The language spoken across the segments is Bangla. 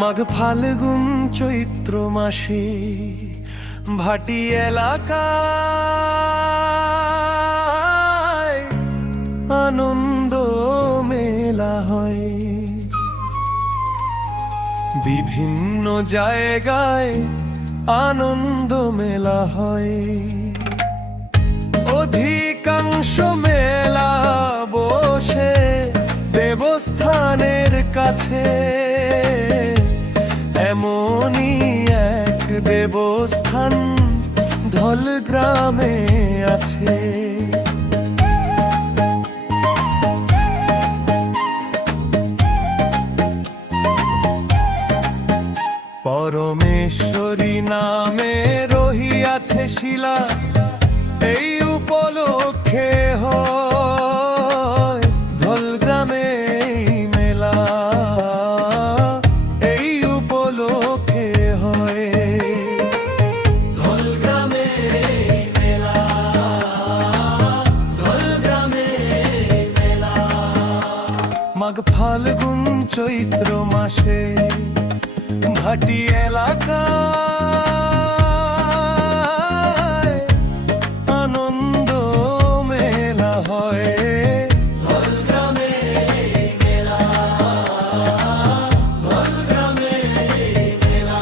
মাঘ ফাল্গুন চৈত্র মাসে ভাটি এলাকায় আনন্দ মেলা হয়। বিভিন্ন জায়গায় আনন্দ মেলা হয়। অধিকাংশ মেলা বসে দেবস্থানের কাছে। এমনই এক দেবস্থান ধল গ্রামে আছে। পরমেশ্বরী নামে রহিয়াছে শিলা, এই উপলক্ষে হয় ধল গ্রামে মেলা। এই উপলক্ষে হয় ধল গ্রামে মেলা। ধল গ্রামে মেলা মাঘ ফাল্গুন চৈত্র মাসে ভাটি এলাকায় আনন্দ মেলা হয়। ধল গ্রামে মেলা। ধল গ্রামে মেলা।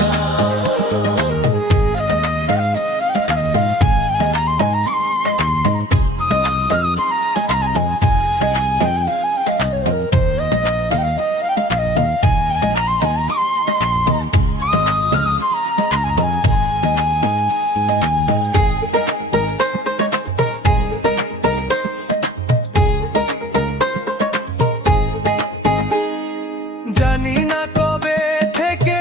জানি না কবে থেকে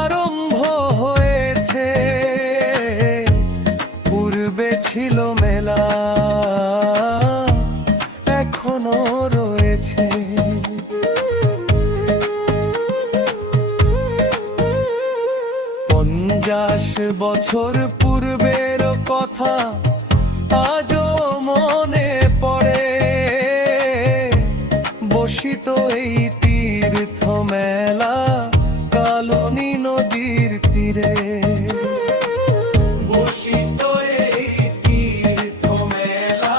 আরম্ভ হয়েছে, পূর্বে ছিল মেলা এখনো রয়েছে। 50 বছর পূর্বের কথা আজও মনে পড়ে। বসিত এই তীর্থ মেলা কালনী নদীর তীরে। বসিত এই তীর্থ মেলা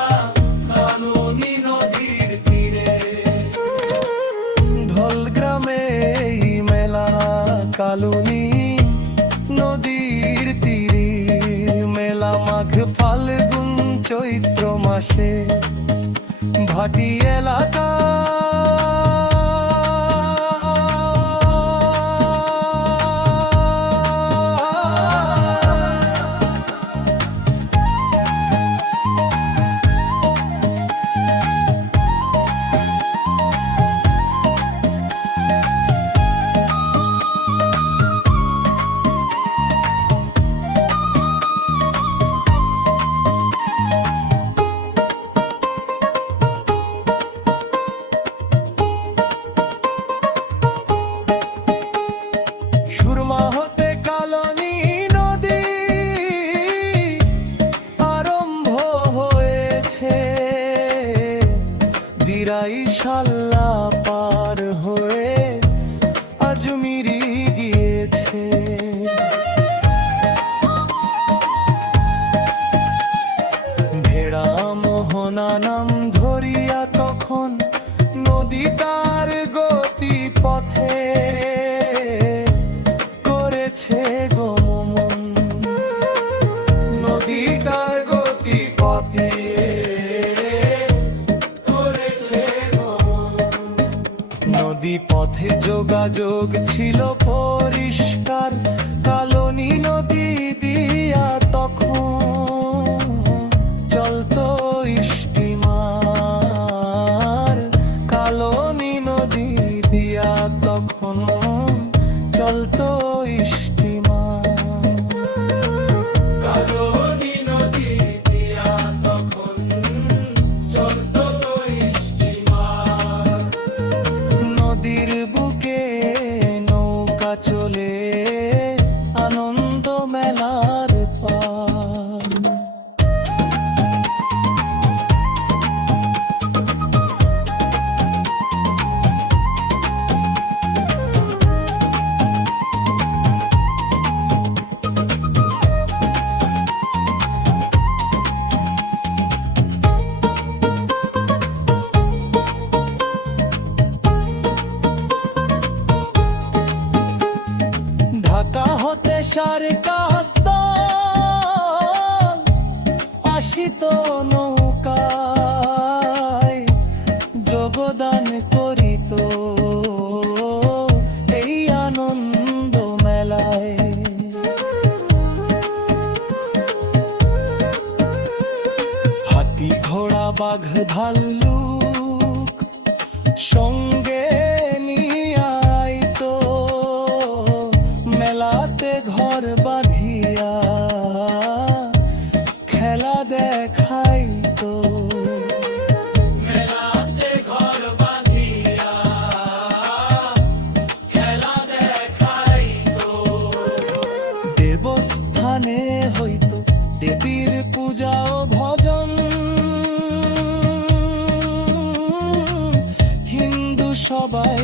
কালনী নদীর তীরে। ধল গ্রামে এই মেলা কালনী নদীর তীরে মেলা। মাঘ ফাল্গুন চৈত্র মাসে ভাটি এলাকা। সুরমা হতে কালনী নদী আরম্ভ হয়েছে। দিরাই শাল্লা পার হয়ে আজমিরি গিয়েছে। ভেড়া মোহনা নাম ধরিয়া তখন নদী তার গতি পথে করেছে গমন। নদী তার গতি পথে করেছে গমন। নদী পথে যোগাযোগ ছিল পরিষ্কার। কালনী নদী দিয়া তখন চলতো স্টিমার। কালনী নদী দিয়া তখন চলতো স্টিমার। কালনী নদী দিয়া তখন চলতো স্টিমার। নদীর বুকে নৌকা চলে আনন্দ মেলার পার। দান করিত এই আনন্দ মেলায়। হাতি ঘোড়া বাঘ ভাল্লুক সঙ্গে নিয়ে আইতো মেলাতে ঘর বাঁধিয়া খেলা দেখাইতো। মেলাতে ঘর বাঁধিয়া খেলা দেখাইতো। দেবস্থানে হইতো দেবীর পূজা ও ভজন, হিন্দু সবাই